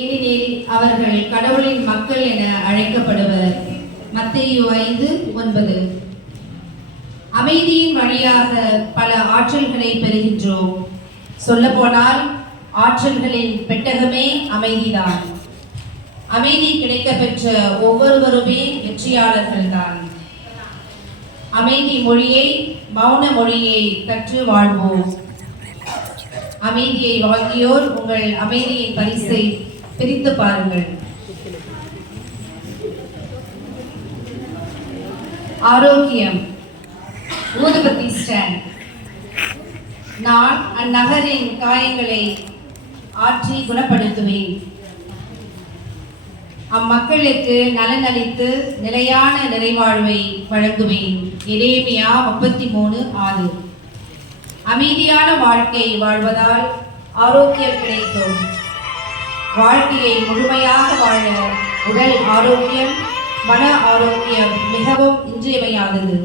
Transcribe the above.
ஏனெனில் அவர்கள் கடவுளின் மக்கள் என அழைக்கப்படுவர். மத்தேயு 5:9. அமைதியின் வழியாக பல ஆற்றல்களை பெறுகின்றோம். சொல்லப்போனால் ஆற்றல்களின் பெட்டகமே அமைதிதான். அமைதி கிடைக்க பெற்ற ஒவ்வொருவருமே வெற்றியாளர்கள்தான். அமைதி மொழியை, மௌன மொழியை கற்று வாழ்வோம். அமைதியை வாங்கியோர் உங்கள் அமைதியின் பரிசை பிரித்து பாருங்கள். ஆரோக்கியம். ஊதுபத்தி ஸ்டாண்ட். நான் அந்நகரின் காயங்களை ஆற்றி குணப்படுத்துவேன். அம்மக்களுக்கு நலனளித்து நிலையான நிறைவாழ்வை வழங்குவேன். எரேமியா 33:6. அமைதியான வாழ்க்கை வாழ்வதால் ஆரோக்கியம் கிடைக்கும். வாழ்க்கையை முழுமையாக வாழ உடல் ஆரோக்கியம், மன ஆரோக்கியம் மிகவும் இன்றியமையாதது.